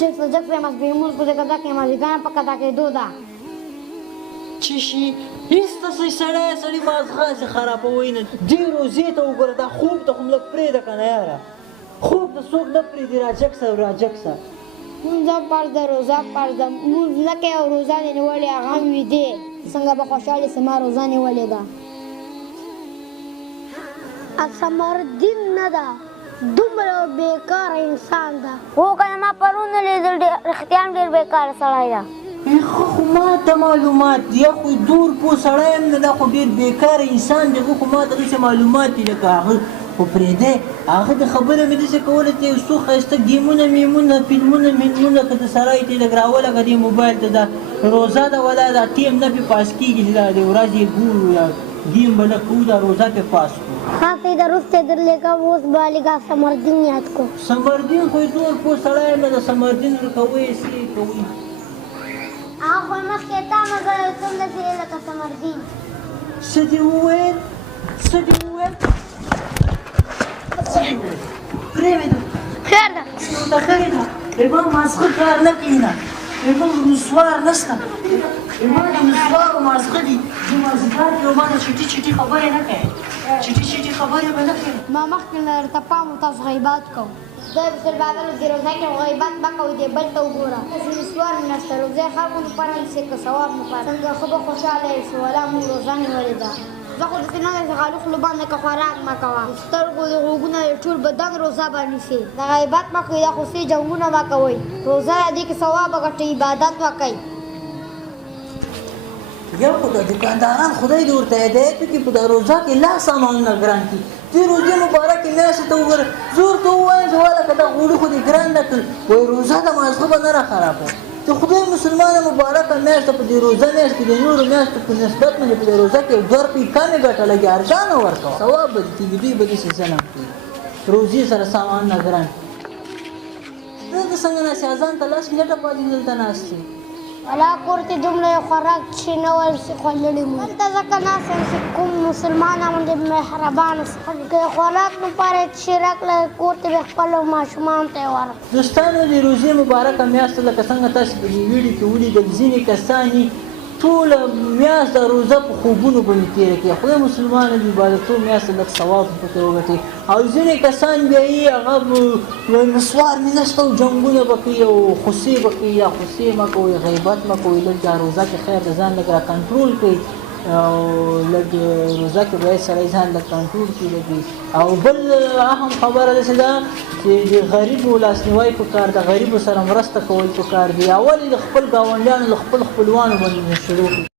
جګ más vimos cu de kada que más gana pa kada que duda چې شي هېڅ داسې سړی مازغه هسې خرابوي نه دې روزې ته وګوره دا خوب ته خو هم لږ پرېږده که نه یاره خوب ته څوک نه پرېږدي راجګ شه راجګ شه مونځه فرض ده روزه فرض ده مونځ نه کوې او روزه دې نیولې هغه هم ویدې څنګه به خوشحالې سې ما روزه نیولې ده اسمردین نه ده دومره بېکاره انسان ده هو که نه ما پرون لیدل رښتیا هم ډېر بېکاره سړی ده خو ما ته معلومات دي یا خو دور پوه سړی هم نه دا خو ډېر بېکاره انسان دی خو ما ته داسې معلومات دي لکه هغه خو پرېږدی هغه د خبره مې داسې کوله ته یو څو ښایسته ګیمونه میمونه فلمونه مینونه که د سړی ته لږ راولږه دې موبایل ته دا روزه ده ولا دا ټیم نه پرې پاس کېږي چې دا د ورځې ګورو یا گیم به نه کوو دا روزه پرې پاس کړو हाँ तो इधर उससे इधर लेकर वो उस बालिका समर्दिन याद को समर्दिन خو یې زور پوه سړی نه د समर्दिन کوئ څه کوئ आँखों में कहता मगर तुम लगे लगा समर्दिन څه دې وویل څه دې وویل پرېږده خیر ده ته پرېږده ایمان مازغه کار نه کوي نه ایمان نسوار نشته ایمان د نسوارو مازغه دي د مازدیګر کې ایمان چټي چټي خبرې نه کوي چټي چټي خبرې به نه کوي ما مخکې نه درته پام و تاسو غیبات کوو خدای به سل بابلو دې روزه کې غیبت مه کوئ دې بل ته وګوره داسې نسوار مې نشته روزه یې خلکو لپاره نیسئ که ثواب لپاره څنګه ښه به خوشحاله یې شو ولا موږ روزه نیولې ده زه خو داسې نه ده چې خالي خولو باندې که خوراک مه کوه سترګو د غوږونه د ټول بدن روزه به نیسئ د غیبت مه کوئ دا خصوصي جنګونه مه کوئ روزه دې کې ثواب وګټئ عبادت وکئ یا خو د دکانداران خدای دې ورته هدایت وکړي په دا روزه کې لا سامانونه ګران کړي دې روزې مبارکې میاشتې ته وګوره زه ورته ووایم چې واله که دا غوړي خو دې ګران نه کړل وایي روزه د مازغه به نه راخرابوه چې خدای مسلمانه مبارکه میاشت په دې روزه میاشت کې د نورو میاشتو په نسبت باندې په دې روزه کې 2 روپۍ کمې ګټه لګي ارزانه ورکوه ثواب به دې کېږي دوی به داسې څه نه کوي روزې سره سامانونه ګران دلته څنګه ناست یې اذان ته 10 منټه پاتې دلته ناست یې ولا کورته جمله خوراک شنول سي خلړې مو دلته ځکه ناسم چې کوم مسلمانان باندې مهربان که خوراک نه پاره شرک له کورته خپل ماشومان ته ور دوستانو د روزې مبارکه میاشت لکه څنګه تاسو په دې ویډیو کې ولیدل ځینې کسانې ټوله میاشت د روزه په خوبونو باندې تېره کړي خدای مسلمانانو د عبادتو میاشت لږ ثواب پکې وګټي او ځینې کسان بیا یې هغه نسوار مې نشته او جنګونه به کوي او خوسې به کوي یا خوسې مه کوئ غیبت مه کوئ لږ دا روزه کې خیر د ځان لږ را کنټرول کوئ او لږ روزه کې باید سړی ځان لږ کنټرول کړي لږ او بل اهم خبره داسې ده چې د غریبو لاسنیوی پکار د غریبو سره مرسته کول پکار دي اول د خپل ګاونډیانو له خپل خپلوانو باندې شروع کړي